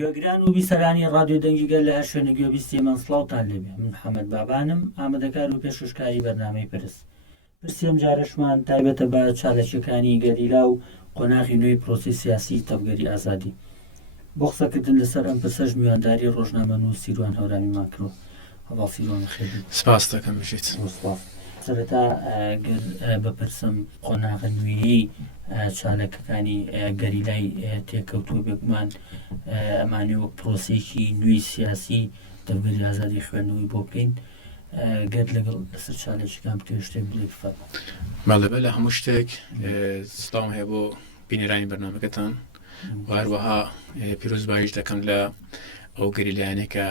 گوێگران و بیسەرانی ڕادیۆ دەنگیگەل لە هەر شوێنە گوێبیستیمان سڵاوتان لێبێ. من محەممەد بابانم، ئامادەکار و پێشکاری بەرنامەی پرسیم جارشمان تایبەتە بە چالەکیەکانی گەریلا و قۆناغی نوێی پرۆسی سیاسی تەبگەری ئازادی. بۆ قسەکردن لەسەر ئەم پرسەش میوانداری ڕۆژنامەنووس سیروان هەورامیمان کردو. هەواڵ سیروان خێری. سپاس دەکەم بژیت. سەرەتا بپرسم قۆناغە نوێیی چالەکەکانی گەریلای تێکەوتووە بێگومان ئەمانێ وەک پرۆسێکی نوێی سیاسی تەبگەری ئازادی خوێندنەوەی بۆ بکەین. گەر لەگەڵ لەسەر چالێکەکان بتوێ شتێک بڵێ بفەرمە. بەڵێ لە هەموو شتێک سڵام هەیە بۆ بینێرانی بەرنامەکەتان و هەروەها پیرۆزباییش دەکەم لە ئەو گەریلایانێکە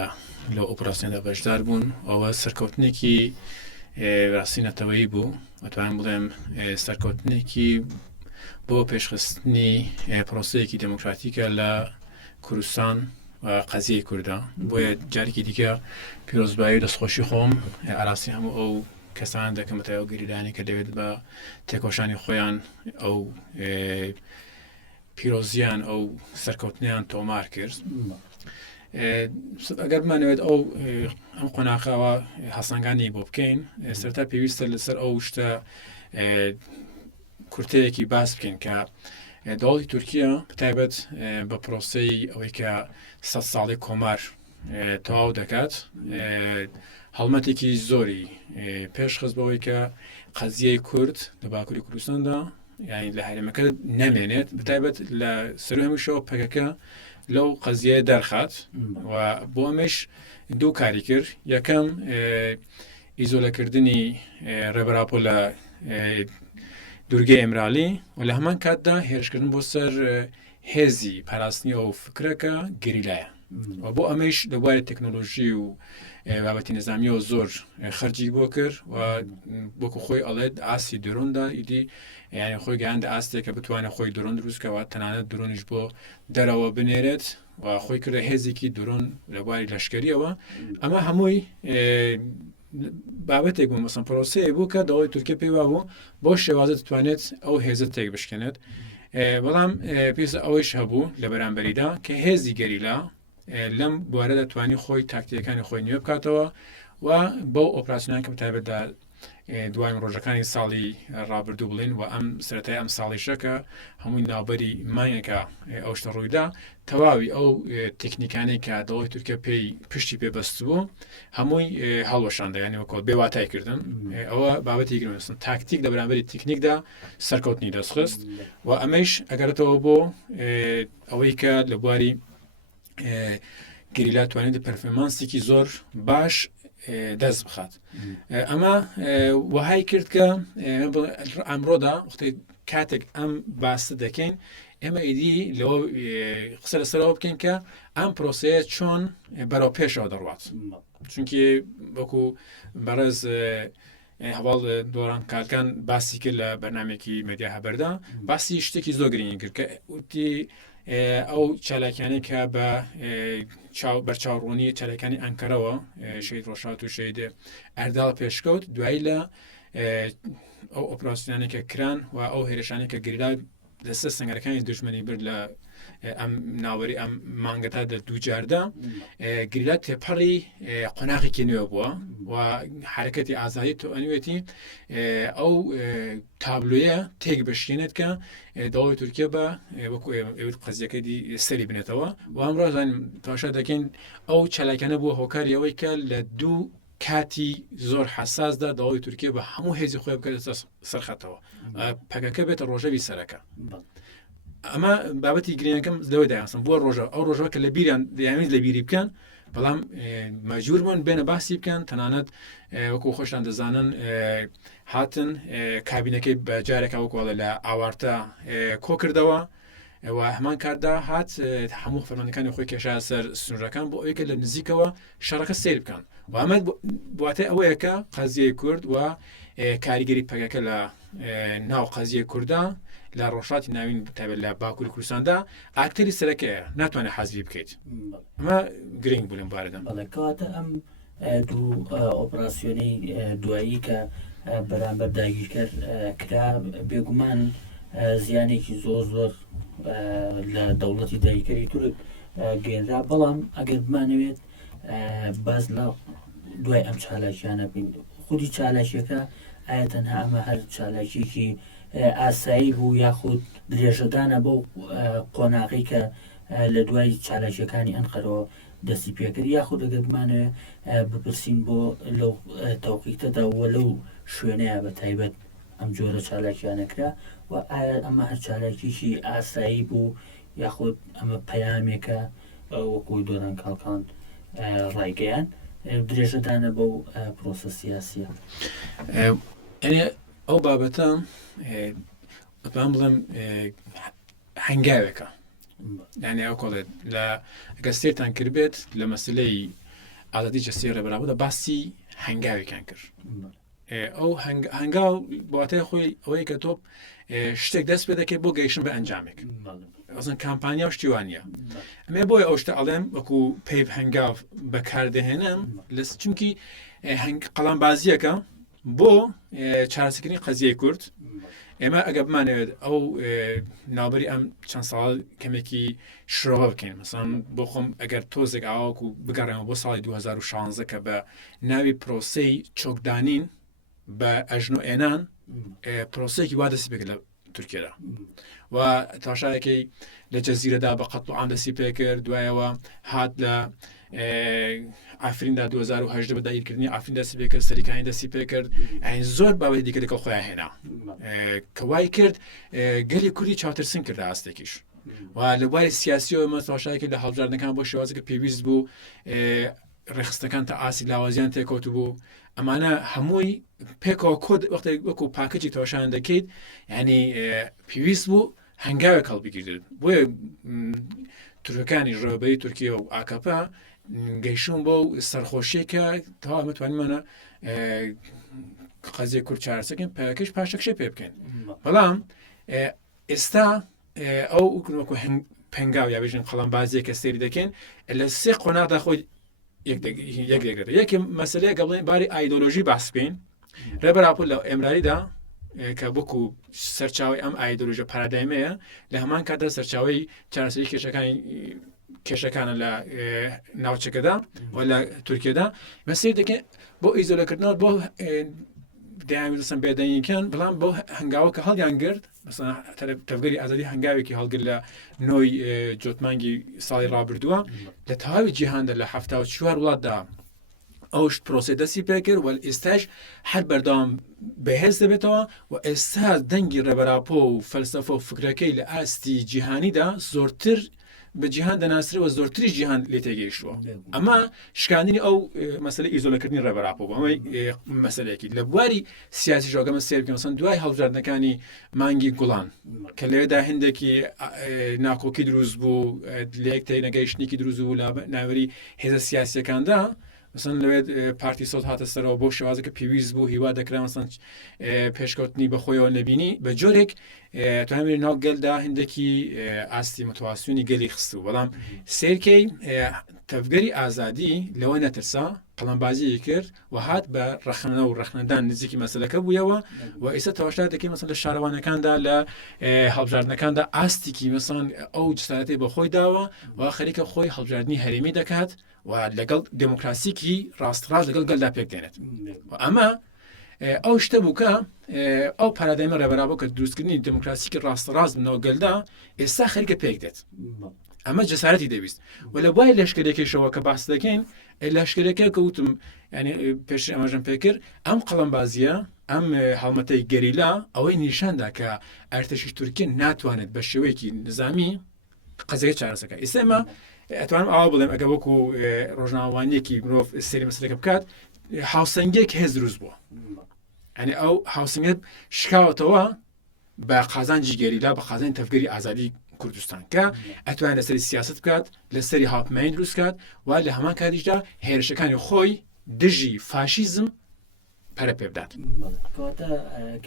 لەو ئۆپراسیۆندا بەشدار بوون. ئەوە سەرکەوتنێکی ڕاستی نەتەوەیی بوو، ئەتوانم بڵێم سەرکەوتنێکی بۆ پێشخستنی پرۆسەیەکی دموکراتیکە لە کوردستان و قەزیەی کووردا. بۆیە جارێکی دیکە پیرۆزبایی دەستخۆشی خۆم ئاراسی هەموو ئەو کەسان دەکەمەوە ئەو گەریلایانێک کە دەوێت بە تێکۆشانی خۆیان ئەو پیرۆزیان ئەو سەرکەوتنیان تۆمار کرد. ئەگەر بمانەوێت ئەم قۆناغەوە هەسەنگانی بۆ بکەین، سەرەتا پێویستە لەسەر ئەو شتە کورتەیەکی باس بکەین کە دەوڵەتی تورکیا بەتایبەت بە پرۆسەی ئەوەی کە 100 ساڵی کۆمار تەواو دەکات هەڵمەتێکی زۆری پێشخست بەوەی کە قەزیەی کورد لە باکووری کوردستاندا یعنی لە هەرێمەکە نەمێنێت، بەتایبەت لە سەروی هەمووشەوە پەکەکە لەو قەزیە دەرخات و بۆ ئەمەش دوو کاری کرد. یەکەم ئیزۆلەکردنی ڕێبەراپۆ لە دورگەی ئێمرالی و لە هەمان کاتدا هێرشکردن بۆ سەر هێزی پاراستنی ئەو فکرەکە گەریلایە و بۆ ئەمەش لە بواری تەکنۆلۆژی و بابەتی نظامیەوە زۆر خەرجی بۆ کرد و بۆکو خۆی ئەڵێت ئاسی درۆندا ئیدی یعنی خۆی گەیاندە ئاستێک کە بتوانێت خۆی درۆن دروستکەوە تەنانەت درۆنیش بۆ دەرەوە بنێرێت و خۆی کردە هێزێکی درۆن لە بواری لەشکریەوە. ئەمە هەمووی بابەتێک بوو، مەسەڵەن پرۆسەیە بوو کە دەوڵەتی تورکیا پێی وابوو بۆ شێوازە دەتوانێت ئەو هێزە تێک بشکێنێت. بەڵام پێویستە ئەوەش هەبوو لە بەرامبەریدا کە هێزی گەریلا لەم بوارە دەتوانی خۆی تاکتیکەکانی خۆی نوێ بکاتەوە و بەو ئۆپراسیۆنیان کە بەتایبەتدا دوای ڕۆژەکانی ساڵی ڕابردوو بڵین و ئەم سەرەتای ئەم ساڵیشە کە هەمووی ناوبەری مانگێکە ئەو شتە ڕوویدا تەواوی ئەو تکنیکانەی کە دەوڵەتی تورکیا پێی پشتی پێبەست بوو هەمووی هەڵوەشاندا، یعنی وەکو بێواتایکردن. ئەوە بابەتی گرنگە تاکتیک لە بەرامبەری تکنیکدا سەرکەوتنی دەستخست و ئەمەش ئەگەرێتەوە بۆ ئەوەی کە لە بواری گەریلا توانێت پەرفۆرمانسێکی زۆر باش دەست بخات. ئەمە وهای کرد کە ئەمڕۆدا وەختەی کاتێک ئەم باسە دەکەین ئێمە ئیدی لەوە قسە لەسەرەوە بکەین کە ئەم پرۆسەیە چۆن بەرەو پێشەوە دەڕوات، چونکی وەکو بەڕێز هەواڵ دۆڕان کارکان باسی کرد لە بەرنامێکی مەدیا هەبەردا، باسی شتێکی زۆر گرنگی کرد کە وتی ئەو چالاکیانەی کە بە بەرچاوڕوونی چالاکانی ئەنکەرەوە شەید ڕۆژهات و شەید ئەرداڵ پێشکەوت دوایی لە ئەو ئۆپراسیۆنانێکە کران و ئەو هێرشانێک کە گەریلا دەستە سەنگەرەکانی دژمنی برد لە ئەم ناوەری ئەم مانگەتا دە دووجاردا گەریلا تێپەڕی قۆناغێکی نوێ بووە و حرەکەتی ئازادی تۆ ئەنوێتی ئەو تابلۆیە تێک بشکێنێت کە دەوڵەتی تورکیا بە وەکو ئێوە قەزیەکەی سەری بنێتەوە و ئەمڕۆ پاشا دەکەین ئەو چالاکیانە بووە هۆکاری ئەوەی کە لە دوو کاتی زۆر حساسدا دەوڵەتی تورکیا بە هەموو هێزی خۆی بکات سەرخەتەوە پەکەکە بێتە ڕۆژەوی سەرەکە. ئەمە بابەتی گرنگەکەم لەوەی دایانسم بۆ ڕۆژە ئەو ڕۆژەوە کە لە بیریان دەیانوێت لە بیری بکەن، بەڵام مەجبور بوون بێنە باسی بکەن. تەنانەت وەکو خۆشتان دەزانن هاتن کابینەکەی بە جارێکە وەکوڵە لە ئاوارتە کۆ کردەوە و هەمان کاردا هات هەموو فەرمانەکانی خۆی کێشا سەر سنوورەکان بۆ ئەوەی کە لە نزیکەوە شەڕەکە سیر بکەن و ئەمە بواتە ئەوەیە کە قەزیەی کورد و کاریگەری پەکەکە لە ناو قەزیە کووردا لە ڕۆژهاتی ناوین تایبەت لە باکووری کوردستاندا ئاکتەری سەرەکەیە ناتوانێت حەزبی بکەیت. ئەمە گرنگ بوو لەم بارەدا. بەڵێکەواتە ئەم دوو ئۆپراسیۆنەی دوایی کە بەرامبەر داگیرکرد کرا بێگومان زیانێکی زۆر لە دەوڵەتی داگیرکەری تورک گەێنرا بەڵام ئەگەر بمانەوێت باز لە دوای ئەم چالاکیانە بین خودی چالاکیەکە ئایا تەنها ئەمە هەر چالاکیێکی ئاسایی بوو یاخود درێژەدانە بۆ قۆناغی کە لە دوای چالاکیەکانی ئەنقەرەوە دەستی پێکرد یاخود ئەگەر بمانەوێت بپرسین بۆ لەو تەوقیتەدا وە لەو شوێنەیە بە تایبەت ئەم جۆرە چالاکیانەکرا و ئایا ئەمە هەر چالاکیشی ئاسایی بوو یاخود ئەمە پەیامێکە وەکوی دۆران کاڵکان ڕایگەیان درێژەدانە بەو پرۆسە سیاسیە. ئەو بابەتە بەم بڵێم هەنگاوێکە یعنی ئەو کۆڵێت لە ئەگە سێرتان کردبێت لە مەسلەی ئازادی جەستەی ڕێبەرابوودا باسی هەنگاوێکیان کرد. ئەو هەنگاو بواتای خۆی ئەوەی کە تۆ شتێک دەست پێ دەکەێت بۆ گەیشتن بە ئەنجامێک ئەزن کامپانیا و شتیوانە ئەمێ بۆی ئەو شتە ئەڵێم وەکو پێی هەنگاو بەکاردەهێنم لە چونکی قەڵامبازیەکە بۆ چارەسەکردنی قەزیەی کورد ئێمە ئەگە بمانەوێت ئەو ناوبەری ئەم چەند ساڵ کەمێکی شرۆڤە بکەین مثلا بۆ خۆم ئەگەر تۆزێک ئاواکو بگەڕێمە بۆ ساڵی 2016 کە بە ناوی پرۆسەی چۆکدانین بە ئەژنۆ ئێنان پرۆسەیەکی وا دەستی پێکرد لە تورکیەدا و تاشایەکەی لە جەزیرەدا بە قەتڵ عام دەستی پێکرد دوایەوە هات لە ئافریندا 2010 بە داگیرکردنی ئافرین دەستی پێکرد سەریکانی دەستی پێکرد ئەین زۆر باوەی دیکەێکە خۆیان هێنا کە وای کرد گەلی کوردی چاوترسن کرد ئاستێکیش و لە بواری سیاسیەوە مە تاشایەکە لە هەڵبژاردنەکان بۆ شێوازێکە پێویست بوو ڕێخستەکان تا ئاسی لاوازیان تێکۆت بوو ئەمانە هەمووی پێکەوە کۆد وەختێک وەکو پاکەجی تەوەشان دەکەیت ینی پێویست بوو هەنگاوێک هەڵبگیرێت بۆیە تورکەکانی ڕێبەری تورکیە و ئاکاپا گەیشتون بۆ سەرخۆشیێکە تەواو متوانمانە قەزیە کورد چارەسەکەین پاکەش پاشەکشێ پێ بکەین بەڵام ئێستا ئەو وەکو پەنگاو یا بێژن قەڵامبازیەکە سێری دەکەین لە سێ قۆناغدا خۆی یەک دەگرێت یەکی مەسەلەیە کە بڵێن باری ئایدۆلۆژی باس بکەین ڕێبەراپۆ لە ئێمراریدا کە بۆکو سەرچاوی ئەم ئایدۆلۆژە پارادایمەیە لە هەمان کاتدا سەرچاوی چارەسەری کێشەکانە لە ناوچەکەدا و لە تورکیەدا مەسیر دەکەن بۆ ئیزۆلەکردنەوە بۆ دەیانویستن بێدەنگیکەن بەڵام بۆ هەنگاوەکە هەڵیان گرت تەفگەری ئازادی هەنگاوێکی هەڵگر لە نۆی جۆتمانگی ساڵی ڕابردووە لە تەواوی جیهاندا لە 74 وڵاتدا ئەوشت پرۆسی دەستی پێکرد و ئێستاش هەر بەردەوام بەهێز دەبێتەوە و ئێستا دەنگی ڕێبەراپۆ و فەلسەفە و فکرەکەی لە ئاستی جیهانیدا زۆرتر بە جیهان دەناسرەوە زۆرتری جیهان لێ تێگەیشتووە ئەمە شکاندنی ئەو مەسەلەی ئیزۆلەکردنی ڕێبەراپۆ بۆ ئەمەی مەسەلەیەکی لە بواری سیاسی ژۆگەمە سێر بکەین مەسەن دوای هەڵبژاردنەکانی مانگی گوڵان کە لەوێدا هێندێکی ناکۆکی دروست بوو لە یەک تێنەگەیشتنێکی دروست بوو لە ناوەری هێزە سیاسیەکاندا مثلا لەوێت پارتی سۆت هاتە سەرەوە بۆ شێوازەکە پێویست بوو هیوا دەکرا مەسەن پێشکەوتنی بەخۆیەوە نەبینی بە جۆرێک توانێت ناو گەلدا هەندێکی ئاستی متواسیونی گەلی خستو بەڵام سێرکەی تەفگەری ئازادی لەوە نەترسا قەڵامبازی کرد و هات بە ڕەخنە و ڕەخنەدان نزیکی مەسەلەکە بوویەوە و ئێستا تەواشا دەکەی مەسەن لە شارەوانەکاندا لە هەڵبژاردنەکاندا ئاستێکی مەسەن ئەو جستارەتی بە خۆی داوە و خەریکە خۆی هەڵبژاردننی هەرێمی دەکات و لەگەڵ دموکراسیکی ڕاستڕاست لەگەڵ گەلدا پێک دێنێت ئەمە ئەو شتە بووکە ئەو پارادایمە ڕێبەرابۆ کە دروستکردنی دموکراسیکی ڕاستڕاست بنەوە گەلدا ئێستا خەریکە پێک دێت ئەمە جەسارەتی دەویست و لە دوای لەشکرێکیشەوە کە باس دەکەین لەشکرێکە کە وتم ینی پێش ئەمەژەم پێکرد ئەم قەڵەمبازیە ئەم هەڵمەتەی گەریلا ئەوەی نیشاندا کە ئەرتەشی تورکیە ناتوانێت بە شێوەیەکی نظامی قەزەکە چارەسەکە ئێستا ئەتوانم ئاوا بڵێم ئەگە وەکو ڕۆژناوانیەکی مرۆڤ سێری مەسەلەکە بکات هاوسەنگێک هێز دروست بووە ئەنی ئەو هاوسنگێت شکاوتەوە بە قازانجی گەریلا بە قازانی تەفگەری ئازادی کوردستان کە ئەتوانێت لەسەری سیاست بکات لەسەری هاوپەیمانی دروست کات و لە هەمان کاتیشدا هێرشەکانی خۆی دژی فاشیزم پەرە پێ بدات کەواتە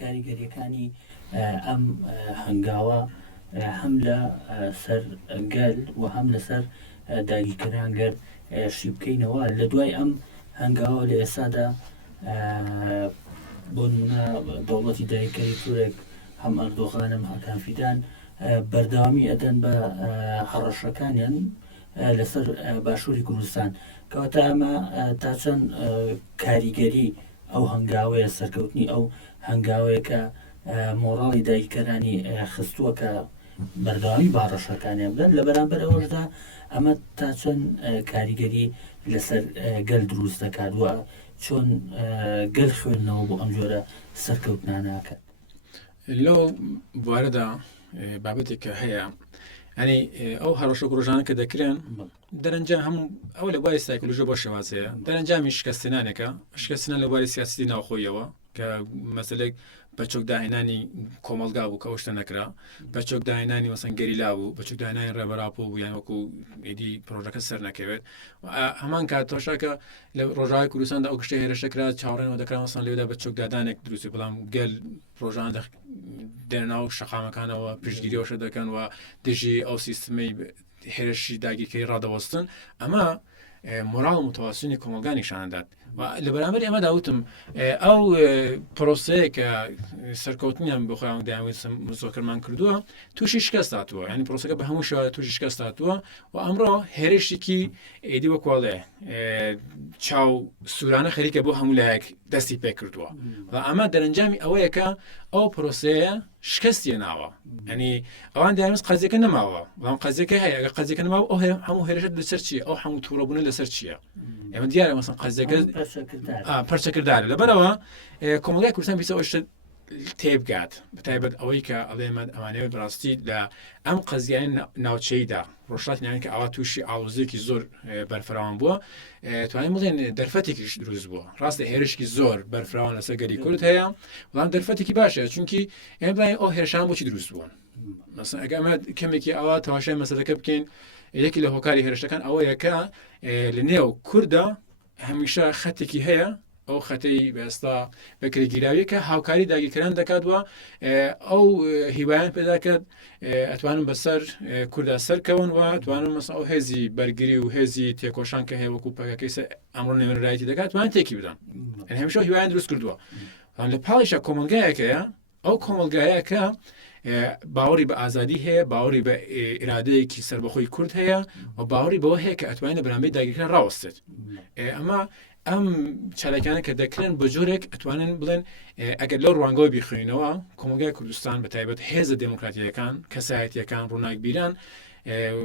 کاریگەریەکانی ئەم هەنگاوە هەم لە سەر گەل و هەم لەسەر داگیرکەرانگەر شی بکەینەوە لە دوای ئەم هەنگاوە لە ئێستادا بۆ نمونە دەوڵەتی داگیرکەری تورک هەم ئەردۆغان هەم هاکان فیدان بەردەوامی ئەدەن بە هەڕەشەکانیان لەسەر باشووری کوردستان کەواتە ئەمە تا چەند کاریگەری ئەو هەنگاوەیە سەرکەوتنی ئەو هەنگاوەیە کە مۆڕاڵی دایکەرانی خستووە کە بەردەوامی باڕەشەکانیان بدەن لە بەرامبەر ئەوەشدا ئەمە تا چەند کاریگەری لەسەر گەل دروست دەکات وە چۆن گەل خوێندنەوە بۆ ئەم جۆرە سەرکەوتناناکە لەو بوارەدا بابەتێکە هەیە ئەنی ئەو هەڕەشە ڕۆژانە کە دەکرێن دەرەنجام هەموو ئەو لە باری سایکۆلۆژی بۆ شێوازەیە دەرەنجامی شکستنانێکە شکستنە لە باری سیاسی ناوخۆیەوە کە مەسەلێک بەچۆک داهێنانی کۆمەلگا بوو کە ئەو شتە نەکرا بەچۆک داهێنانی وەسەن گەریلا بوو بەچۆک داهێنانی ڕێبەراپۆ بوو یان وەکو ئیدی پرۆژەکە سەر نەکەوێت هەمان کاتۆشاکە لە ڕۆژاوی کوردستاندا ئەو کشتە هێرشەکرا چاوەڕێنەوە دەکرا وەسان لێدا بەچۆک دادانێک دروست بەڵام گەل ڕۆژان دێناو شەقامەکانەوە پشتگیریەوەشە دەکەن و دژی ئەو سیستمی هێرشی داگیرکەی ڕادەوەستن ئەمە مۆراڵ متوازنی کۆمەلگانی شاندات لە بەرامبەر ئەمە داوتم ئەو پرۆسەیە کە سەرکەوتنیان بۆ خۆیان داوێت زۆرکەمان کردووە تووشی شکست هاتووە ینی پرۆسەکە بە هەموو شێوە تووشی شکست هاتووە و ئەمڕۆ هێرشێکی ئیدی وەکواڵێ چاو سوورانە خەریکە بۆ هەموو لایەک دەستی پێ کردووە و ئەمە دەرەنجامی ئەوەیە کە ئەو پرۆسەیە شکستی ناوە ینی ئەوان دایمز قەزیەکە نەماوە بەڵام قەزیەکە هەیە ئەگە قەزیەکە نەماوە ئەو هەموو هێرشت لەسەر چیە ئەو هەموو تووڕەبوون لەسەر چییە ئێمە دیارە مەسەن قەزیەکە پەرچەکردارە لەبەرەوە کۆمەلگای کوردستان بیسە ئەو شتە تێبگات بەتایبەت ئەوەی کە ئەڵێمە ئەمانەوە بڕاستی لە ئەم قەزیانی ناوچەیدا ڕۆژهاتیان کە ئاوا تووشی ئاڵۆزێکی زۆر بەرفراوان بووە توانین بڵێن دەرفەتێکیش دروست بووە ڕاستە هێرشکی زۆر بەرفراوان لەسەر گەری کورد هەیە بەڵام دەرفەتێکی باشە چونکی ئێمە بڵێن ئەو هێرشان بۆچی دروست بوون مەسەن ئەگە ئەمە کەمێکی ئەوە تەماشای مەسەلەکە بکەین یەکی لە هۆکاری هێرشەکان ئەوەیە کە لە نێو کوردە هەمیشە خەتێکی هەیە ئەو خەتەی بەستا بەکرێگیراوی کە هاوکاری داگیرکردن دەکات وە ئەو هیوایان پێداکات ئەتوانن بەسەر کووردا سەرکەون و توانن مەسا ئەو هێزی بەرگری و هێزی تێکۆشان کە هەیە وەکو پەکەکەی ئەمڕۆ نێوەنرایەتی دەکات توان تێکی بدەن هەمیشە هیوایان دروست کردووە لە پاڵیشە کۆمەلگایەکەیە ئەو کۆمەلگایە کە باوەڕی بە ئازادی هەیە باوەڕی بە ئیرادەیەکی سەربەخۆی کورد هەیە و باوەڕی بەوە هەیە کە ئەتوانێت بەرامبەر داگیرکردن ڕاوەستێت ئەمە ئەم چالاکیانە کە دەکرێن بە جۆرێک ئەتوانن بڵێن ئەگەر لەو ڕوانگەوە بیخوێنەوە کۆمەلگای کوردستان بەتایبەت هێزە دموکراتیەکان کەسایەتیەکان ڕووناکبیران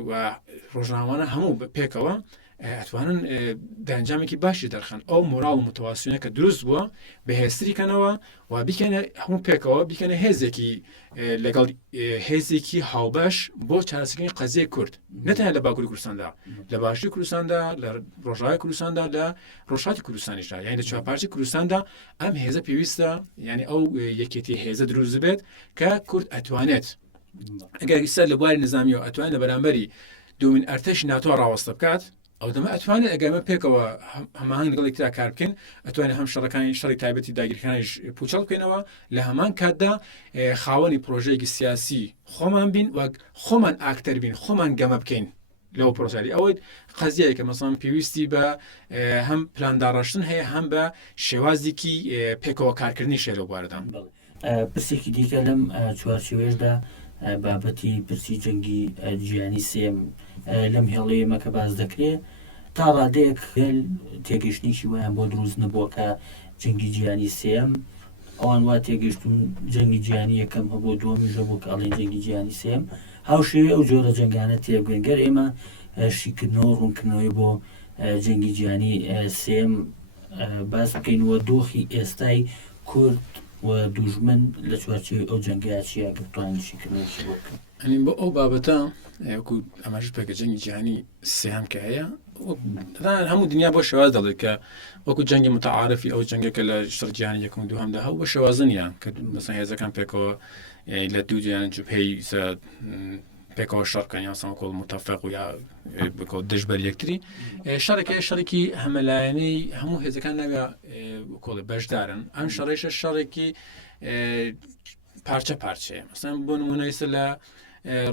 و ڕۆژنامەوانە هەموو پێکەوە ئەتوانن دەنجامێکی باشی دەرخەن ئەو مۆراڵ متوازنە کە دروست بووە بەهێزتریکەنەوە و بیکەنە هەموو پێکەوە بیکەنە هێزێکی لەگەڵ هێزێکی هاوبەش بۆ چارەسەرکردنی قەزیەی کورد نەتەنیا لە باکووری کوردستاندا لە باشووری کوردستاندا لە ڕۆژاوی کوردستاندا لە ڕۆژهاتی کوردستانیشدا یعنی لە چوارپارچی کوردستاندا ئەم هێزە پێویستە یعنی ئەو یەکێتی هێزە دروست بێت کە کورد ئەتوانێت ئەگەر ئیستا لە بواری نظامیەوە ئەتوانێت لە بەرامبەری دومین ئەرتەشی ناتۆ ڕاوەستە بکات ئەو دەمە ئەتوانێت ئەگەمە پێکەوە هەمان لەگەڵی ترا کار بکەین ئەتوانێت هەم شەڕەکانی شەڕی تایبەتی داگیرکردنیش پوچەڵ بکەینەوە لە هەمان کاتدا خاوەنی پرۆژەیەکی سیاسی خۆمان بین و خۆمان ئاکتەر بین خۆمان گەمە بکەین لەو پرۆسەری ئەوەی قەزیەیە کە مەسەڵەن پێویستی بە هەم پلانداڕاشتن هەیە هەم بە شێوازێکی پێکەوە کارکردنی شێ لەو بوارەدا پرسێکی دیکە لەم چوارچێوەیەشدا بابەتی پرسی جەنگی جیهانی سێم لەم هێڵەیەمە کە باز دەکرێت تا ڕادەیەک تێگەشتنیشی وایان بۆ دروست نەبووە کە جەنگی جیهانی سێم ئەوان وا تێگەشتون جەنگی جیهانی یەکەم هەبوو دووەمیژە بوو کە ئەڵێن جەنگی جیهانی سێم هاوشێوەی ئەو جۆرە جەنگانە تێبگەن گەر ئێمە شیکردنەوە ڕوونکردنەوەی بۆ جەنگی جیهانی سێم باس بکەینەوە دۆخی ئێستای کورد و دوژمن لە چوارچێوەی ئەو جەنگایە چیە کە بتوانین شیکردنەوەیشی بۆ بکەین ئەنی بۆ ئەو بابەتە وەکو ئەماژ پێکە جەنگی جیهانی سێهەم کە هەیە هەموو دنیا بۆ شێواز دەڵێت کە وەکو جەنگی متعارفی ئەو جەنگەکە لە شەڕ جیهانی یەکەم و دووهەمدا هەبوو بە شێوازنیان کە مەسەڵەن هێزەکان پێکەوە لە دوو جیهان جوبهەی پێکەوە شەڕکەن یان سەمەکۆڵ متەفەق و یا دژ بەر یەکتری شەڕێکی هەمەلایەنەی هەموو هێزەکان ناوێ کۆڵێ بەشدارن ئەم شەڕێشە شەڕێکی پارچە پارچەیە مەسەڵەن بۆ نمونەیسە لە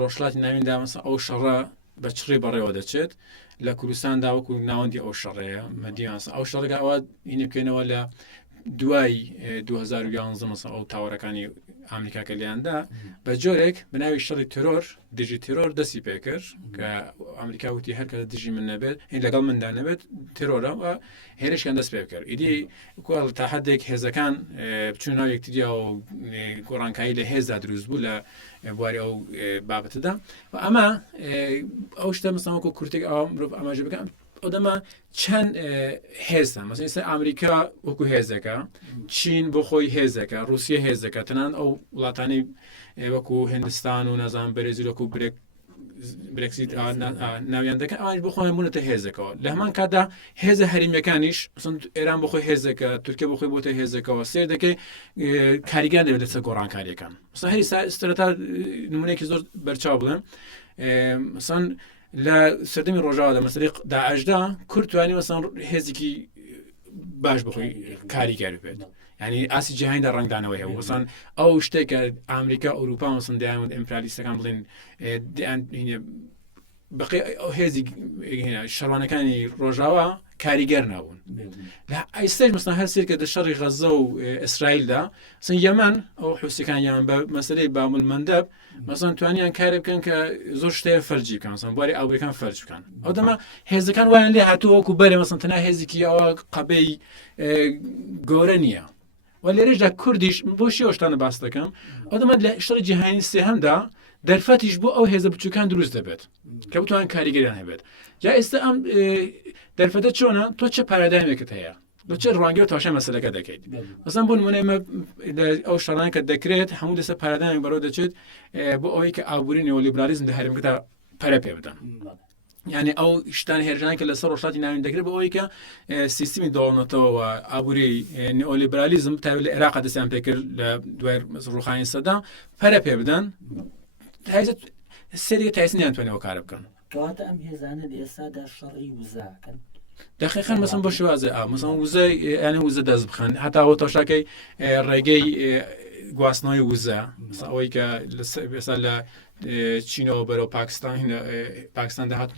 ڕۆژهەڵاتی ناویندا مەسەڵەن ئەو شەڕە بە چڕی بەڕێوە دەچێت لە کوردستاندا وەکو ناوەندی ئەو شەڕەیە مەدیانسە ئەو شەڕێکە ئەوە هینە بکەینەوە لە دوای 2011 مەسەڵەن ئەو تاوەرەکانی ئەمریکا کە لیاندا بە جۆرێک بناوی شەڕی ترۆر دژی ترۆر دەستی پێکرد کە ئەمریکا وتی هەر کە دژی من نەبێت لەگەڵ مندا نەبێت ترۆرە و هێرشیان دەست پێ بکرد ئیدی کوڵ تا حدێک هێزەکان بچوونەوە یەکتریا و گۆڕانکایی لە هێزدا دروست بوو لە بواری ئەو بابەتەدا و ئەمە ئەو شتە مەسەڵەن کورتێک ئەو مرۆڤ ئاماژە بکەن ئەو دەما چەند هێزە مەسەڵەن ئێستا ئەمریکا وەکو هێزەکە چین بۆ خۆی هێزەکە رووسیا هێزەکە تەنان ئەو وڵاتانی وەکو هندستان و نەزان بەرزیل وەکو برێکسیت ناویان دەکەن ئەوانش بۆ خۆیان بوونەتە هێزەکەەوە لە هەمان کاتدا هێزە هەریمەکانیش ئێران بۆ خۆی هێزەکە تورکیا بۆ خۆی بۆتە هێزەکەەوە سێر دەکەی کاریگان دەبێت لەسەر گۆڕانکاریەکان مەسەڵەن هەری سەرەتا نمونەیەکی زۆر بەرچاو بڵێن مەسەڵەن لە سەردەمی ڕۆژاوادە مەسەڵەی داعشدا کورد توانی مەسەڵەن هێزێکی باش بخۆی کاریگەر بێت ینی ئاسی جیهاندا ڕنگدانەوەی هەیە وەسان ئەو شتێکە ئەمریکا ئەوروپا مەسەڵەن دایان ئیمپریالیستەکان بڵێن بەقی ئەو هێزی شەڕوانەکانی ڕۆژاوا کاریگەر نابوون لە ئایستەش مەسەڵەن هەر سێر کە دە شەڕی غەزە و ئیسرائیلدا سن یەمەن ئەو حوسیەکان یان بە مەسەلەی بابولمەندەب مەسەڵەن توانیان کارێ بکەن کە زۆر شتەیە فەرجی بکەن مەسەڵەن بواری ئاوریەکان فەرج بکەن ئەو دەما هێزەکان وایان لێ هاتووە وەکو بەرێ مەسەڵەن تەنها هێزێکی ئەوە قەبەی گەورە نییە و لێرەشدا کوردیش بۆ شێوەشتانە باس دەکەم ئەو دەما لە شەڕی جیهانی سێهەمدا دەرفەتیش بۆ ئەو هێزە بچووکان دروست دەبێت کە بتوان کاریگەریان هەبێت جا ئێستا ئەم دەرفەتە چۆنە تۆ چه پارادایمێکت هەیە لە چه ڕوانگە و تاشای مەسەلەکە دەکەیت مەسەڵەن بۆ نمونە ئەو شەڕانە کە دەکرێت هەموو لەسەر پارادایمێک بەرەو دەچێت بۆ ئەوەی کە ئابووری نێۆلیبرالیزم لە هەرێمەکەدا پەرە پێ بدەن یعنی ئەو شتان هێرجانە کە لەسەر ڕۆژهەڵاتی ناوین دەکرێت بە ئەوەی کە سیستمی دەوڵەمەتەوە ئابووری نێۆلیبرالیزم تاوێت لە عێراق دەستیان پێکرد لە دوای ڕووخانی سەدام پەرە پێ بدەن سێری تایسنیان توانێەوە کار بکەن کەواتە ئەم هێزانە ئێستادا شەڕی وزاکەن دقیقاً مەسەڵەن بۆ شێوازە مەسەڵەن وزە یانە وزە دەست بخەن هەتا ئەوە تۆشاکەی ڕێگەی گواستنەوەی وزە ئەوەی کە ئێستا لە چینەوە بەرەو پاکستان داهات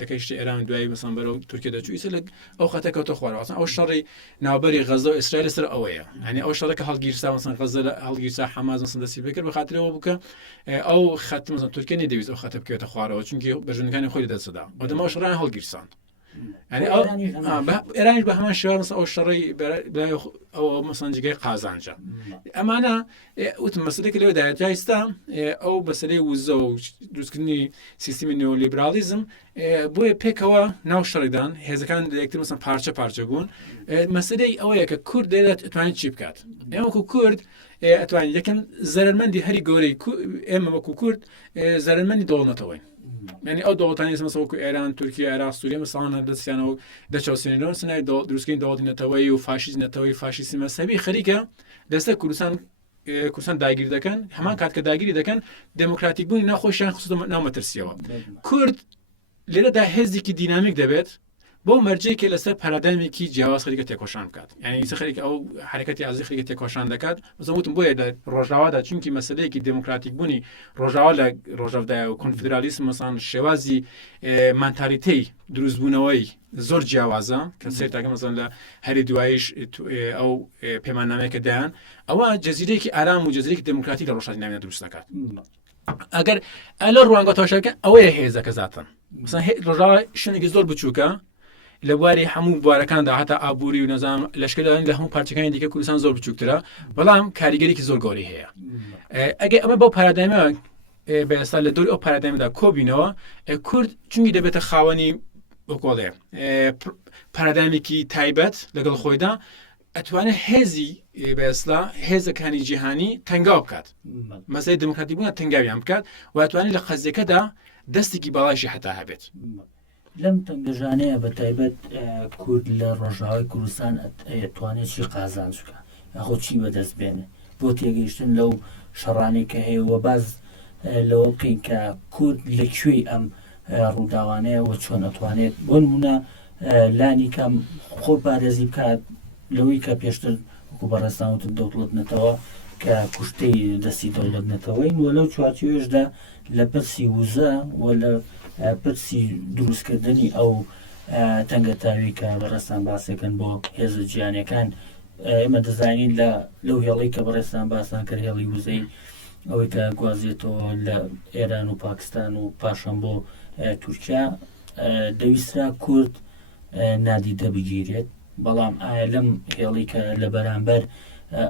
دەکەی شتی ئێران دوایی مەسەڵەن بەرەو تورکیا دەچوو ئیسە لە ئەو خەتەکەوتە خوارەوە ئەو شەڕی ناوبەری غەزە و ئیسرائیل لەسەر ئەوەیە هەنی ئەو شەڕەکە هەڵگیرسا مەسەڵەن غەزە هەڵگیرسا حەماس مەسەڵەن دەستی پێکرد بەخاترەوە بکە ئەو خەت مەسەڵەن تورکیا نەیدەویست ئەو خەتە بکەوێتە خوارەوە چونکی بەژنەکانی خۆی دەسەدا ئەو دەما شەڕیان هەڵگیرسان ئێرانیش بە هەمان شێوە مەسەڵەن ئەو شەڕی ئەو مەسەڵەن جگەی قازانجە ئەمانە وتم مەسەلەیەک لەوێدایە جا ئێستا ئەو بەسەرەی وزە و دروستکردنی سیستمی نێۆلیبرالیزم بۆیە پێکەوە ناو شەڕیدان هێزەکان یەکتر مەسەڵەن پارچە پارچە بوون مەسەلەی ئەوەیە کە کورد دەتوانێت چی بکات ئێمە وەکو کورد ئەتوانین یەکەم زەرمەندی هەری گەورەی ئێمە وەکو کورد زەرمەندی دەوڵەمەتەوەین ینی ئەو دەوڵەتانی مەسەڵەن وەکو ئێران تورکیا عێراق سووریا مەسەڵەن دەستیانەوە دەچەوسێنەوە سنای دروستکردنی دەوڵەتی نەتەوەی و فاشیستی نەتەوەی فاشیستی مەسەبی خەریکە دەستە کوردستان داگیر دەکەن هەمان کات کە داگیری دەکەن دموکراتیک بوونی ناخۆشیان خستە ناو مەترسیەوە کورد لێرەدا هێزێکی دینامیک دەبێت بۆ مەرجەیەکی لەسەر پارادایمێکی جیاواز خەریکە تێکۆشان بکات یعنی خەریک ئەو حرەکەتی ئازی خەریکە تێکۆشان دەکات وتم بۆیە لە ڕۆژاوادا چونکی مەسەلەیەکی دموکراتیک بوونی ڕۆژاوا لە ڕۆژەودایە و کۆنفدرالیسم مەسەڵەن شێوازی مانتالیتەی دروستبوونەوەی زۆر جیاوازە کە سێرتاکە مەسەڵەن لە هەری دواییش ئەو پەیماننامەیەکە دایان ئەوە جەزیرەیەکی ئارام و جەزیرەیەکی دموکراتی لە ڕۆژهەڵاتی ناویندا دروست دەکات ئەگەر ئەلە ڕوانگە تۆشەکە ئەوەیە هێزەکە زاتن مەسەڵەن ڕۆژاوا شوێنێکی زۆر بچووکە لە بواری هەموو بوارەکاندا هەتا ئابووری و نەزانم لەشکردان لە هەموو پارچەکانی دیکە کوردستان زۆر بچووکترە بەڵام کاریگەریکی زۆر گەوری هەیە ئەگەر ئەمە بەو پارادایمەوە بەێستا لە دووری ئەو پارادایمدا کۆبینەوە کورد چونکی دەبێتە خاوەنی بکۆڵێ پارادایمێکی تایبەت لەگەڵ خۆیدا ئەتوانێت هێزی بەێستا هێزەکانی جیهانی تەنگاو بکات مەسەلەی دموکراتی بوون تەنگاویان بکات و ئەتوانێت لە خەزیەکەدا دەستێکی باڵایشی هەتا هەبێت لەم تەنگەژانەیە بە تایبەت کورد لە ڕۆژاوای کوردستان ئەتوانێت چی قازانج بکات یاخۆ چی بەدەست بێنێ بۆ تێگەیشتن لەو شەڕانەی کە هەیە وە باز لەوە بکەین کە کورد لەکوێی ئەم ڕووداوانەیە و چۆن ئەتوانێت بۆ نمونە لانی کەم خۆ پارێزی بکات لەوەی کە پێشتر وەکو بەڕێستانوتن دەوڵەت نەتەوە کە کوشتەی دەستی دەوڵەت نەتەوەین وە لەو چوارچێوێشدا لە پرسی وزە و لە پرسی دروستکردنی ئەو تەنگەتاوی کە بەڕێستان باسەکەن بۆ هێزە جیهانیەکان ئێمە دەزانین لەو هێڵەی کە بەڕێستان باسان کرد هێڵی وزەی ئەوەی کە گوازێتەوە لە ئێران و پاکستان و پاشان بۆ تورکیا دەویسترا کورد نادیدە بگیرێت بەڵام ئایا لەم هێڵی کە لە بەرامبەر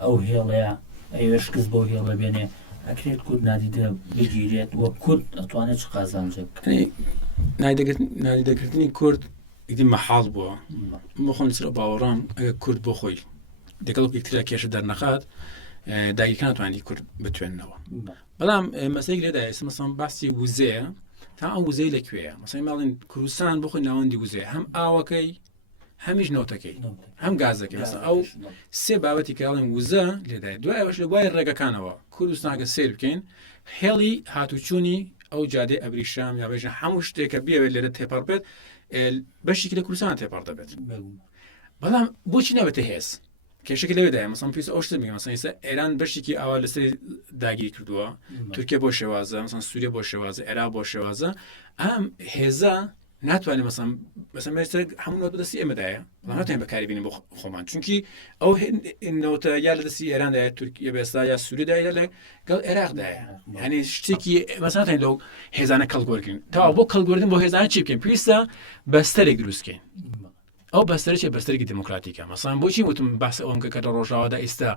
ئەو هێڵەیە ئەوێشکست بۆ هێڵە بێنێ ئەکرێت کورد نادیدە بگیرێت وە کورد ئەتوانێت چ قازانجێک نادیدەکردنی کورد ئیدی مەحاڵ بووە بۆ خۆم سرە باوەڕام ئەگە کورد بۆ خۆی دەگەڵ یەکترا کێشە دەرنەخات داگیرەکان توانی کورد بتوێننەوە بەڵام مەسەلەی لێدا ئێستا مەسەڵەن باسی وزەیە تا ئەو وزەی لەکوێیە مەسەڵەن ماڵین کوردستان بۆ خۆی ناوەندی وزەیە هەم ئاوەکەی هەمیش نۆتەکەی هەم گازەکەی مەسەڵەن ئەو سێ بابەتی کە ئەڵێن وزە لێدایە دوای ئەوەش لە دوای ڕێگەکانەوە کوردستانکە سیر بکەین هێڵی هاتوچوونی ئەو جادەی ئەبریشام یا بێژە هەموو شتێکە بیاوێت لێرە تێپەڕ بێت بەشێکی لە کوردستان تێپەڕ دەبێت بەڵام بۆچی نابێتە هێز کێشەکە لەوێدایە مەسەڵەن پێویستە ئەو شتە بگەین مەسەڵەن ئێستا ئێران بەشێکی ئاوا لەسەری داگیری کردووە تورکیا بۆ شێوازە مەسەڵەن سووریا بۆ شێوازە عێراق بۆ شێوازە ئەم هێزە ناتوانێت مەسەڵەن هەموو نۆت بەدەستی ئێمەدایە بەڵام ناتوانین بەکاری بینین بۆ خۆمان چونکی ئەو نەوتە یا لە دەستی ئێراندایە تورکیا بێستا یا سووریدایە لەگەڵ عێراقدایە یعنی شتێکی مەسەڵەن ناتوانین لەو هێزانە کەڵگوەرکردن تاوا بۆ کەڵگوەردن بۆ هێزانە چی بکەین پێویستە بەستەرێک دروستکەین ئەو بەستەرێکی بەستەرێکی دموکراتیکە مەسەڵەن بۆچی وتم باس ئەوم کە لە ڕۆژاوادا ئێستا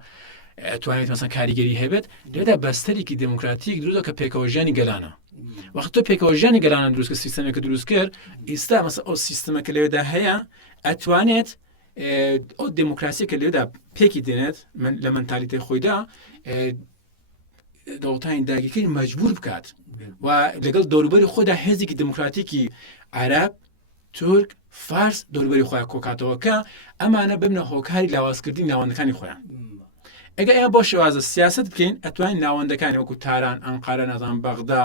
توانێت مەسەڵەن کاریگەری هەبێت لێدا بەستەرێکی دموکراتیک دروستە کە پێکەوەژیانی گەلانە وەخت تۆ پێکەوەژیانی گەلانە دروست کە سیستەمێکە دروست کرد ئێستا مەسەڵەن ئەو سیستەمەکە لەوێدا هەیە ئەتوانێت ئەو دموکراسی کە لێدا پێکی دێنێت لە مەنتالیتەی خۆیدا دەوڵەتانی داگیرکەری مەجبور بکات و لەگەڵ دەوروبەری خۆدا هێزێکی دموکراتیکی عەرەب تورک فارس دەوروبەری خۆیان کۆکاتەوە کە ئەمانە ببنە هۆکاری لاوازکردنی ناوەندەکانی خۆیان ئەگە ئێمە بۆ شێوازە سیاست بکەین ئەتوانین ناوەندەکانی وەکو تاران ئەنقارە نازان بەغدا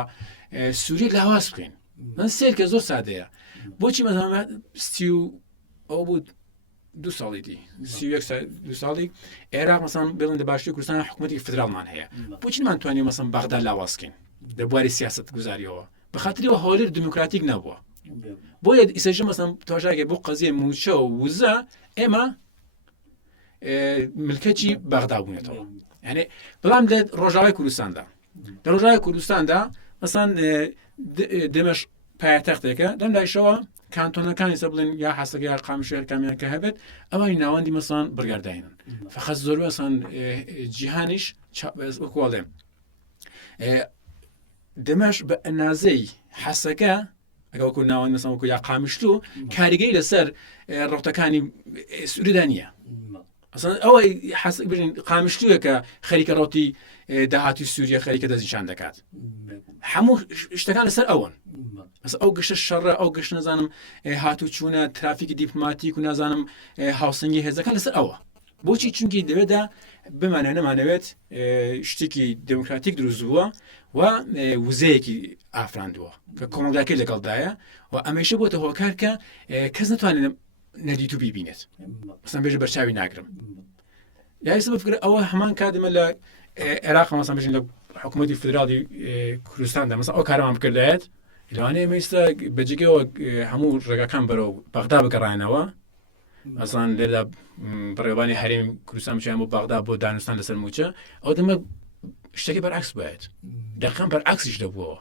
سووری لاواز بکەین من سێر کە زۆر سادەیە بۆچی مەزان ستی و ئەو بوو 2 ساڵی دی 2 ساڵی عێراق مەسەڵەن بڵێن لە باشووری کوردستان حکوومەتی فدراڵمان هەیە بۆچی ناتوانین مەسەڵەن بەغدا لاوازکەین لە بواری سیاست گوزاریەوە بەخاتریەوە هەولێر دموکراتیک نەبووە بۆیە ئیسەژە مەسەڵەن تۆژاگە بۆ قەزیە موچە و وزە ئێمە ملکەتی بەغدا بوونێتەوە یعنی بەڵام لە ڕۆژاوای کوردستاندا لە ڕۆژاوای کوردستاندا مەسەڵەن دمەش پایتەختێکە لەم لایشەوە کانتۆنەکانی سە بڵێن یا حەسەک یا قامشێر کامیان کە هەبێت ئەوەی ناوەندی مەسەڵەن بڕگارداینن فەقەت زۆر مەسەڵەن جیهانیش وەکوڵێم دمەش بە ئەنازەی حەسەکە ئەگەوەکو ناوەند مەسەڵەن وەکو یا قامیشتوو کاریگەری لەسەر ڕۆتەکانی سووریدا نییە ئەوەی بژین قامیشتووە کە خەریکە ڕۆتی داهاتی سووریا خەریکە دەستنیشان دەکات هەموو شتەکان لەسەر ئەوەن ئەو گشتە شەڕە ئەو گشت نەزانم هاتوو چوونە ترافیکی دیپلۆماتیک و نازانم هاوسەنگی هێزەکان لەسەر ئەوە بۆچی چونکی دەوێتدا بمانە نەمانەوێت شتێکی دموکراتیک دروست بووە و وزەیەکی ئافراندووە کە کۆمەڵگاکەی لەگەڵدایە و ئەمەیشە بۆتە هۆکار کە کەس ناتوانێت نەدیت و بیبینێت مەسەڵەن بێژە بەرچاوی ناگرم یاریسە بفکر ئەوە هەمان کاتمە لە عێراق مەسەڵەن بژین لە حکوومەتی فدراڵی کوردستاندا مەسەڵەن ئەو کارەمان بکردایەت لەوانەیە مەیستا بەجێگەوە هەموو ڕێگەکان بەرەو بەغدا بگەڕاینەوە ئەسڵان لێدا بڕێوەبانی هەرێمی کوردستان بچیان بۆ بەغدا بۆ دانوستان لەسەر موچە ئەو دەمە شتێکی بەرعکس بێت دەقیقاً بەرعکسیش دەبووەوە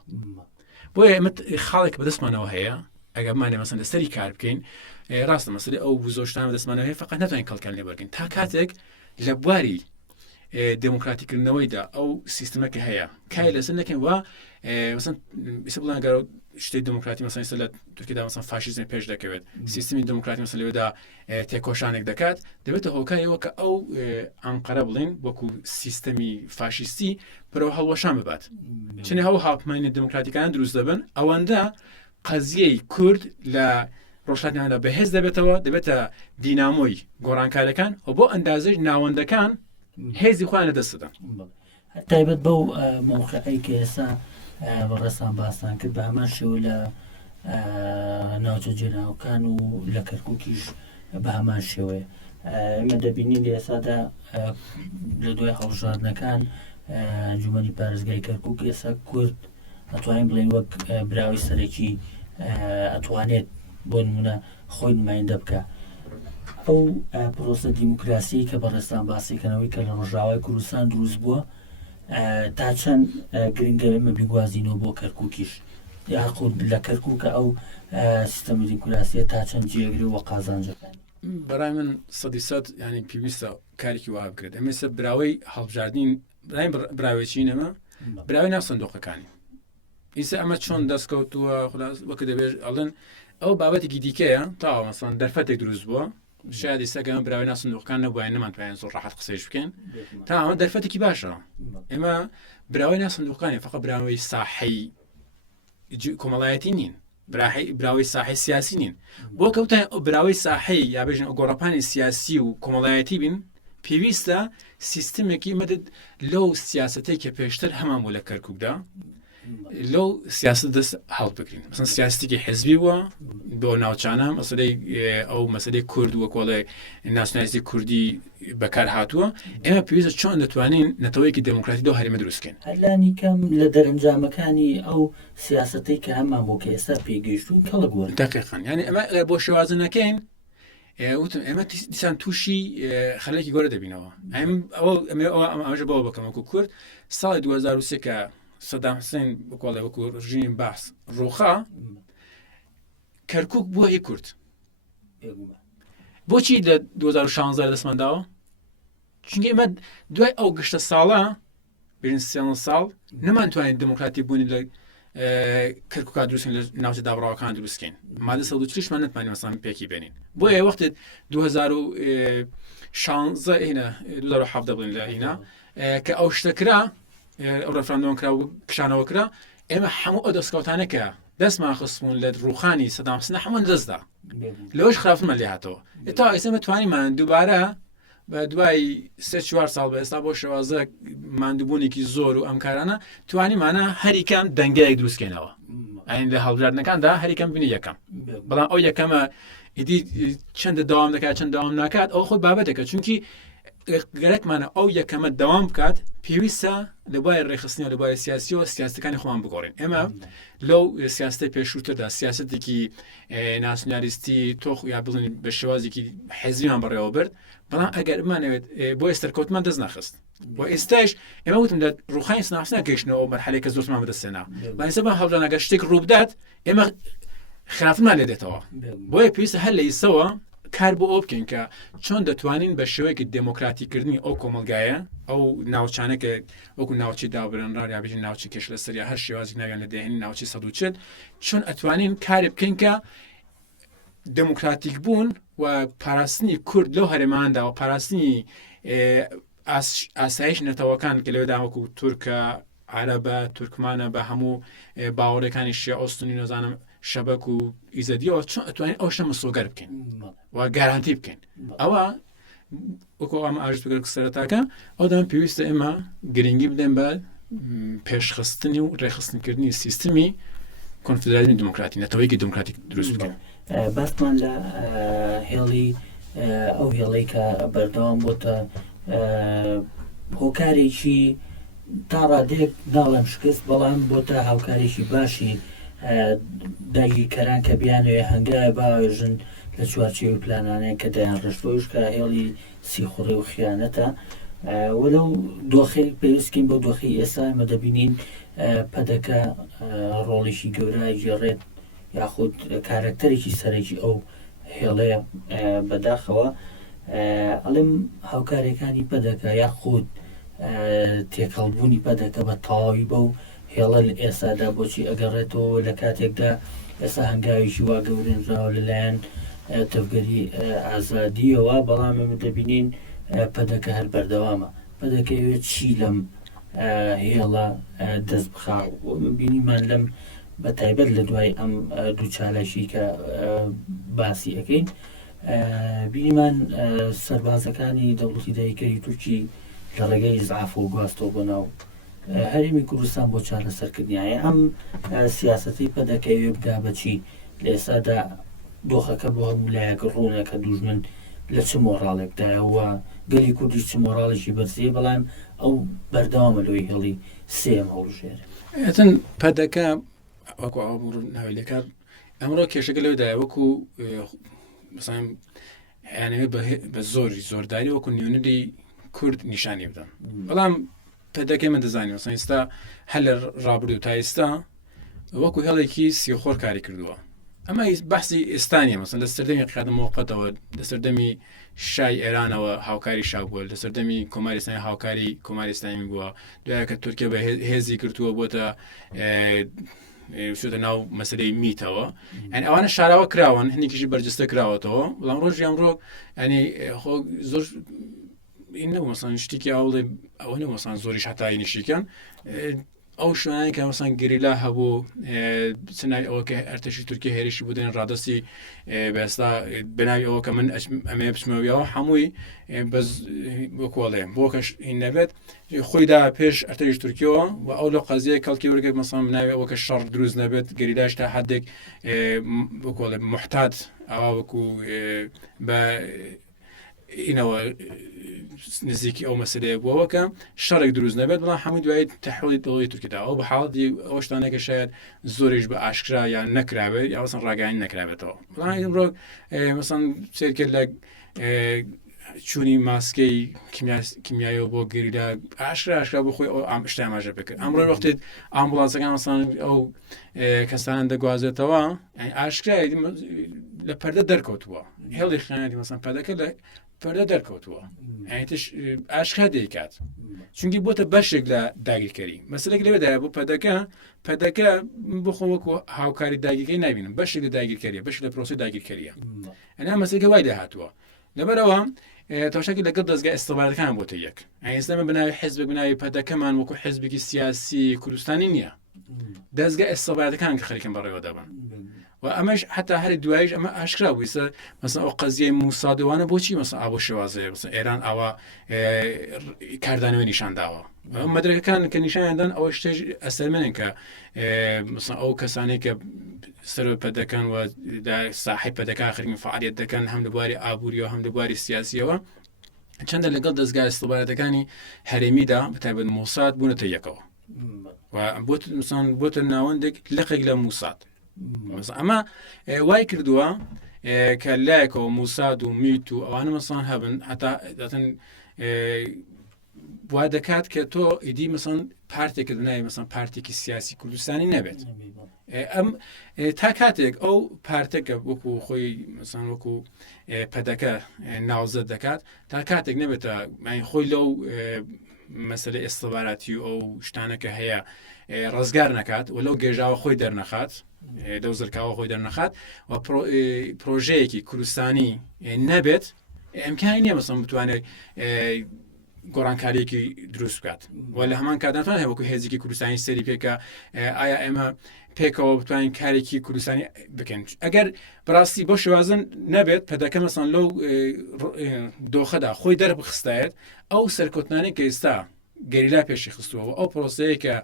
بۆیە ئێمە خاڵێک بەدەستمانەوە هەیە ئەگەرمانێ مەسەڵەن لەسەری کار بکەین ڕاستە مەسەلەی ئەو وزۆشتانە بەدەستمانەوە هەیە فەقەت ناتوانین کەڵکان لێ بەرگین تا کاتێک لە بواری دموکراتیکردنەوەیدا ئەو سیستمەکە هەیە کای لەسەر نەکەین و مەسەڵەن ئێستا بڵێن گەرە شتێک دموکراتی مەسەڵەن ئێستا لە تورکیادا مەسەڵەن فاشیزم پێش دەکەوێت سیستمی دموکراتی مەسەڵەن لەوێدا تێکۆشانێک دەکات دەبێتە هۆکایەوە کە ئەو ئەنقەرە بڵێن وەکو سیستەمی فاشیستی پرەوە هەڵوەشان ببات چنێ هەو هاوکمانی دموکراتیکان دروست دەبن ئەوەندە قەزیەی کورد لە ڕۆژهاتیاندا بەهێز دەبێتە دینامۆی گۆڕانکارەکان و بۆ ئەندازەی ناوەندەکان هێزی خۆیان لەدەستدەن تایبەت بەو مۆقعەی کە ئێستا بەڕێستان باسان کرد بە هەمان شێوە لە ناوچە جێناوەکان و لە کەرکووکیش بە هەمان شێوەیە ئێمە دەبینین لە ئێستادا لە دوای هەڵبژاردنەکان ئەنجومەنی پارێزگای کەرکووک ئێستا کورد ئەتوانین بڵێن وەک براوی سەرەکی ئەتوانێت بۆ نمونە خۆی نمایندە بکە ئەو پرۆسە دیموکراسی کە بەڕێستان باسیکەنەوەی کە لە ڕۆژاوای کوردستان دروست بووە تا چەند گرنگە ئێمە بیگوازینەوە بۆ کەرکووکیش یاخود لە کەرکووکە ئەو سیستەمی دیموکراسیە تا چەند جێگری و قازانجەکان. بەڕای من 100% ینی پێویستە کارێکی وا بکرێت ئەمێسە براوەی هەڵبژاردنین براوێکی نەمە براوی ناو سندۆقەکانی ئیسا ئەمە چۆن دەستکەوتووە وەکە دەبێت ئەڵێن ئەو بابەتێکی دیکەیە تاوە مەسەڵەن دەرفەتێک دروست بووە شاید ئێستا ئەمە براوی ناو سندۆقەکان نەبووە نەمانتوانین زۆر ڕاحەت قسەیش بکەین تا ئەمە دەرفەتێکی باشە ئێمە براوی ناو سندۆقەکانی فەقەت براوەی ساحەی کۆمەڵایەتی نین براوی ساحەی سیاسی نین بۆ کەوتە براوی ساحەی یا بێژن گۆڕەپانی سیاسی و کۆمەڵایەتی بین پێویستە سیستمێکی مەدەد لەو سیاسەتەی کە پێشتر هەمان بوو لە کەرکووکدا لەو سیاست دەست هەڵ بکرین مثلا سیاستێکی حزبی بووە بۆ ناوچانە مەسەلەی ئەو مەسەلەی کورد وە کۆڵێ ناسیۆنالیستی کوردی بەکار هاتووە ئێمە پێویستە چۆن دەتوانین نەتەوەیەکی دموکراتی دۆ هەرێمە دروستکەین هەلانی کەم لە دەرەنجامەکانی ئەو سیاسەتەی کە هەمان بۆ کە ئێستا پێگەیشتوون کەڵە گوەر دقیقاً یعنی ئەمە بۆ شێوازە نەکەین وتم ئێمە دیسان تووشی خەلێکی گۆرە دەبینەوە ئەمەژە بەوە بکەمەکو کورد ساڵی 2023 کە سەدام حوسێن بکۆڵێ وەکو ڕژیم باس ڕووخا کەرکووک بووە هی کورد بۆچی لە 2016 دەستمەنداوە چونکە ئێمە دوای ئەو گشتە ساڵە بێژن 3 ساڵ نەمانتوانین دموکراتی بوونی لە کەرکووکات دروستکەین لە ناوچە دابڕاوەکان دروستکەین مادە 140مان نتوانین مەسەڵەن پێکی بێنین بۆیە وەختێ 2016 هینە 2017 بڵین لە هینا کە ئەو شتەکرا ئەو ڕەفراندۆم کرا و کشانەوە کرا ئێمە هەموو ئەو دەستکەوتانەکە دەستمان خستبوون لە ڕووخانی سەدام حوسێن هەمووان دەستدا لەوەش خراپترمان لێ هاتەوە ئێتا ئێستا توانیمان دووبارە بە دوای 3-4 ساڵ بە ئێستا بۆ شێوازە ماندووبوونێکی زۆر و ئەم کارانە توانیمانە هەریکەم دەنگەیەک دروستکەینەوە ئەین لە هەڵبژاردنەکاندا هەریکەم بینی یەکەم بەڵام ئەو یەکەمە ئیدی چەندە داوام دەکات چەند داوام ناکات ئەو خۆی بابەتێکە چونکی گەرەکمانە ئەو یەکەمە داوام بکات پێویستە لە بای ڕێخستنی و لە بای سیاسیەوە سیاستەکانی خۆمان بگۆڕین ئێمە لەو سیاستەی پێشووتردا سیاستێکی ناسیۆنالیستی تۆخ یا بڵین بە شێوازێکی حیزبیمان بەڕێوە برد بەڵام ئەگەر بمانەوێت بۆ ئێستەرکەوتمان دەست نەخست بۆ ئێستاش ئێمە وتم لە ڕووخانی سەدام حوسێن گەیشتنەوە مەرحەلەیەکە زۆرمان بەدەستێنا بەڵام بە هەڵبژاردنەکە شتێک ڕوو بدات ئێمە خراپترمان لێ دێتەوە بۆیە پێویستە هەر لە ئیسەوە کار بۆ ئەو بکەین کە چۆن دەتوانین بە شێوەیەکی دموکراتیکردنی ئەو کۆمەلگایە ئەو ناوچانەکە وەکو ناوچی دابرێنرا یا بێژین ناوچی کێش لە سەریا هەر شێوازی ناویان لە دەهێنی ناوچی 140 چۆن ئەتوانین کارێ بکەین کە دموکراتیک بوون و پاراستنی کورد لەو هەرێماندا و پاراستنی ئاسایش نەتەوەکان کە لەوێدا وەکو تورکە عەرەبە تورکمانە بە هەموو باوەڕەکانی شیعە ئۆستونی نەزانم شەبەک و ئیزەدیەوە چۆن ئەتوانین ئەو شتە مسۆگەر بکەین و گارانتی بکەین ئەوە وەکو ئەمە ئاژت بگەر سەرەتاکە ئەودام پێویستە ئێمە گرنگی بدەین بە پێشخستنی و ڕێخستنکردنی سیستمی کۆنفدرالیزمی دموکراتی نەتەوەیەکی دموکراتیک دروست بکەین باسمان لە هێڵی ئەو هێڵەی کە بەردەوام بۆتە هۆکارێکی تا ڕادێک ناڵم شکست بەڵام بۆتە هاوکارێکی باشی داگی کەران کە بیانوێ هەنگایە باژن لە چوارچێوی پلانانەیە کە دەیان ڕشتۆش کە هێڵی سیخوڕی و خیانەتە وەلەو دۆخی پێویستکەین بۆ دۆخی ئێستا ئێمە دەبینین پەدەکە ڕۆڵێکی گەورە گێڕێت یاخود کارکتەرێکی سەرەکی ئەو هێڵەیە بەداخەوە ئەڵێم هاوکارەکانی پەدەکە یاخود تێکەڵبوونی پەدەکە بە تەواوی بەو هێڵە لە ئێستادا بۆچی ئەگەڕێتەوە لە کاتێکدا ئێستا هەنگاویشی وا گەورێنراوە لەلایەن تەفگەری ئازادیەوە بەڵام ئێمە دەبینین پەدەکە هەر بەردەوامە پەدەکەوێت چی لەم هێڵە دەست بخا بینیمان لەم بە تایبەت لە دوای ئەم دوو چالەشی کە باسی ئەەکەین بینیمان سەربازەکانی دەوڵەتی دایکەری تورکی لە ڕێگەی زعاف و گواستەوە بۆ ناو هەرێمی کوردستان بۆ چارەسەرکردنیایە ئەم سیاسەتی پەدەکەوێ بگا بەچی لە ئێستادا دۆخەکە بۆ هەموو لایەکە ڕوونەکە دوژمن لە چ مۆڕاڵێکدایەوە گەلی کوردیش چ مۆڕاڵێکی بەرزیە بەڵام ئەو بەردەوامە لەوەی هێڵی سێم هەڵژێرە ئەتەن پەدەکە وەکو ناوێلەکە ئەمڕۆ کێشەکە لەوێدایە وەکو مثلا یعنی بە زۆرداری وەکو نیونەری کورد نیشانی بدەن بەڵام پەدەکەی من دەزانانی وەسان ئێستا هەل لە ڕابردوو تا ئێستا وەکو هێڵێکی سیخۆر کاری کردووە ئەمە بەحسی ئێستانیە مەسەن لە سەردەمی قیادەمەوەقەتەوە لە سەردەمی شای ئێرانەوە هاوکاری شاو بووە لە سەردەمی کۆماری ئیسلامی هاوکاری کۆماری ئیسلامی بووە دوایە کە تورکیا بە هێزی کردووە بۆتە شوتە ناو مەسلەی میتەوە ئەنی ئەوانە شاراوە کراون هەندێکیشی بەرجستە کراوەتەوە بەڵام ڕۆژی ئەمڕۆ ئەنی زۆر این نەبوو شتێکی ئەوە نەبوو زۆریش هەتایی نیشیکەن ئەو شوێنانی کە مەسەن گریلا هەبوو سناوی ئەوە کە ئەرتەشی تورکیا هێرشی بودن ڕادستی بەستا بناوی ئەوە کە من ئەمێ بچمەویەوە هەمووی بۆکۆڵێ بۆ کەش هین نەبێت خۆیدا پێش ئەرتەشی تورکیەوە و ئەو لە قەزیە کەڵکی وەرگێک مەسەن بناوی ئەوە کە شەڕ دروست نەبێت گریلاش تا حدێک بۆکۆڵێ محتات ئەوە وەکو بە اینەوە نزیکی ئەو مەسلەیە بووەوەکە شەڕێک دروست نەبێت بەڵام هەمووی دوای تەحویلی دڵی تورکیدا ئەو بە حاڵەتی ئەو شتانێکە شاید زۆریش بە ئاشکرا یان نەکرابێت یا وەسەن ڕاگەیان نەکرابێتەوە بەڵام ئەمڕۆ مەسەن سێرکرد لە چوونی ماسکەی کیمیاییەوە بۆ گریلا ئاشکرا بۆ خۆی ئەو شتای ئاماژە بکرد ئەمڕۆ وەختێت ئامبوڵانسەکان مەسەن ئەو کەسانان دەگوازێتەوە ئاشکرا لە پەردە دەرکەوتووە هێڵی خیانەتی مەسەن پەردەکە لە پەردە دەرکەوتووە ئەیتش ئاشکرا دەیکات چونکی بۆتە بەشێک لە داگیرکەری مەسلێک لەوێدایە بۆ پەدەکە بخۆ وەکو هاوکاری داگیرکەری نبینم بەشێک لە داگیرکەریە بەش لە پرۆسی داگیرکەریە ئەنا مەسلەکە وای داهاتووە لەبەرەوە تەوشەکی لەگەڵ دەستگای ئێستەبارەتەکان بۆتە یەک ئێستەمە بناوی حیزب بناوی پەدەکەمان وەکو حیزبێکی سیاسی کوردستانی نییە دەستگای ئێستەبارەتەکان کە خەریکن بەڕێوە دەبن و ئەمەش حتا هەری دوایش ئەمە ئاشکرا بوویسە مەسەن ئەو قەزیەی موسادوانە بۆچی مەسەن ئاوە شێوازەیە مەسەن ئێران ئاوە کاردانەوەی نیشان داوە مەدرەکەکان کە نیشانیاندان ئەوە شتێژ ئەسەرمێنن کە مەسەن ئەو کەسانێک کە سەر پەدەکەن و ساحەی پەدەکان خەریکن فعالیت دەکەن هەم لە بواری ئابووریەوە هەم لە بواری سیاسیەوە چەندە لەگەڵ دەستگای ئێستەبارەتەکانی هەرێمیدا بەتایبەت موساد بوونەتە یەکەوە و بۆتە ناوەندێک لەقێک لە موساد ئەمە وای کردووە کە لایەکەوە موساد و میت و ئەوانە مەسان هەبن هەتا دەتەن وا دەکات کە تۆ ئیدی مەسەن پارتێکت بناوی مەسەن پارتێکی سیاسی کوردستانی نەبێت ئەم تا کاتێک ئەو پارتێکە وەکو خۆی مەسەن وەکو پەدەکە ناوزەت دەکات تا کاتێک نەبێتە خۆی لەو مەسەلە ئێستەباراتی و ئەو شتانەکە هەیە ڕزگار نەکات و لەو گێژاوە خۆی دەرنەخات دەو زرکاوە خۆی دەرنەخات و پرۆژەیەکی کوردستانی نەبێت ئەمکانی نییە مەسەن بتوانێت گۆڕانکاریەکی دروست بکات و لە هەمان کاتداتوان هەیە وەکو هێزێکی کوردستانی سەری پێکە ئایا ئێمە پێکەوە بتوانین کارێکی کوردستانی بکەن ئەگەر بڕاستی بۆ شێوازن نەبێت پەدەکە مەسەن لەو دۆخەدا خۆی دەربخستایەت ئەو سەرکەوتنانەی کە ئێستا گەریلا پێشی خستووە ئەو پرۆسەیە کە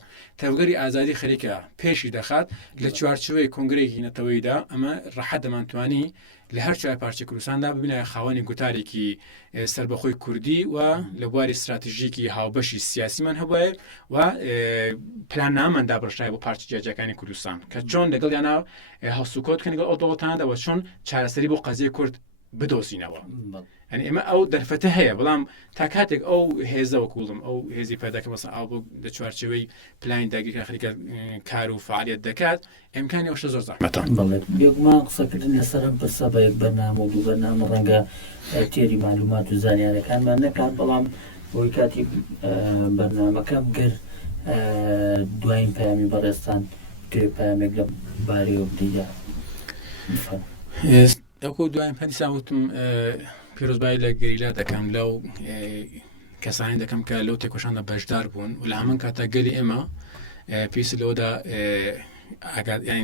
تەوگەری ئازادی خەریکە پێشی دەخات لە چوارچوەی کۆنگرێکی نەتەوەیدا ئەمە ڕەحەت دەمانتوانی لە هەر چای پارچە کوردستاندا ببینە خاوەنی گوتارێکی سربەخۆی کوردی و لە بواری استراتیژیکی هاوبەشی سیاسیمان هەبووە و پلان نامەندا بڕشای بۆ پارچە جیاجەکانی کوردستان کە چۆن لەگەڵ یانە هەڵسوکۆت کەن لەگەڵ ئەو دەوڵەتاندا و چۆن چارەسەری بۆ قەزیە کورد بدۆزینەوە ئەنی ئێمە ئەو دەرفەتە هەیە بەڵام تا کاتێک ئەو هێزەوە کوڵم ئەو هێزی پەدەکە مەسەن ئاو بۆ لە چوارچەوەی پلانی داگیرکردنی خەریکە کار و فعالیت دەکات ئیمکانی ئەوشتە زۆر زەحمەتە بێگومان قسەکردن لەسەرم بەسە بە یەک بەرنامە و دوو بەرنامە ڕەنگە تێری معلومات و زانیارەکانمان نەکات بەڵام بۆی کاتی بەرنامەکەم گر دوایین پەیامی بەڕێستان توێ پەیامێک لە بارەوە بدەیدا ئەوکو دوایین پەنیسان وتم پیرۆزبایی لە گەریلا دەکەم لەو کەسانی دەکەم کە لەو تێکۆشاندا بەشدار بوون و لە هەمان کاتە گەلی ئێمە پێویستە لەوەدا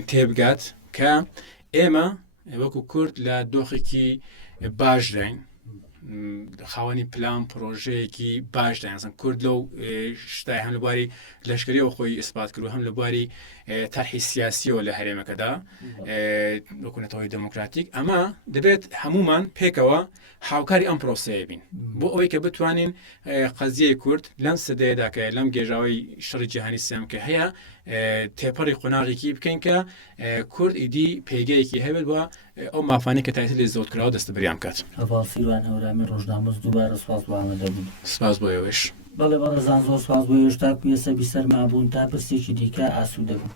تێبگات کە ئێمە وەکو کورد لە دۆخێکی باش داین خاوەنی پلان پرۆژەیەکی باش دایانسن کورد لەو شتای هەم لە بواری لەشکریەوە خۆی ئیسپات کرد و هەم لە بواری تەرحی سیاسیەوە لە هەرێمەکەدا وەکوونەتەوەی دموکراتیک ئەمە دەبێت هەمومان پێکەوە هاوکاری ئەم پرۆسەیە بین بۆ ئەوەی کە بتوانین قەزیەی کورد لەم سەدەیەدا کە لەم گێژاوی شەڕی جیهانی سێم کە هەیە تێپەڕی قۆناغێکی بکەین کە کورد ئیدی پێگەیەکی هەبێت بووە ئەو مافانی کە تایتر لێ زەوتکراوە دەستە بەریان کات. هەواڵ سیروان هەورامی ڕۆژنامەز دووبارە سپاس بۆ ئامادەبوون. سپاس بۆ ئێوەش. بەڵێ بەڕێزان زۆر سپاس بۆ هێشتا کوێسە بیسەرما بوون تا پرسێکی دیکە ئاسوودە بوون.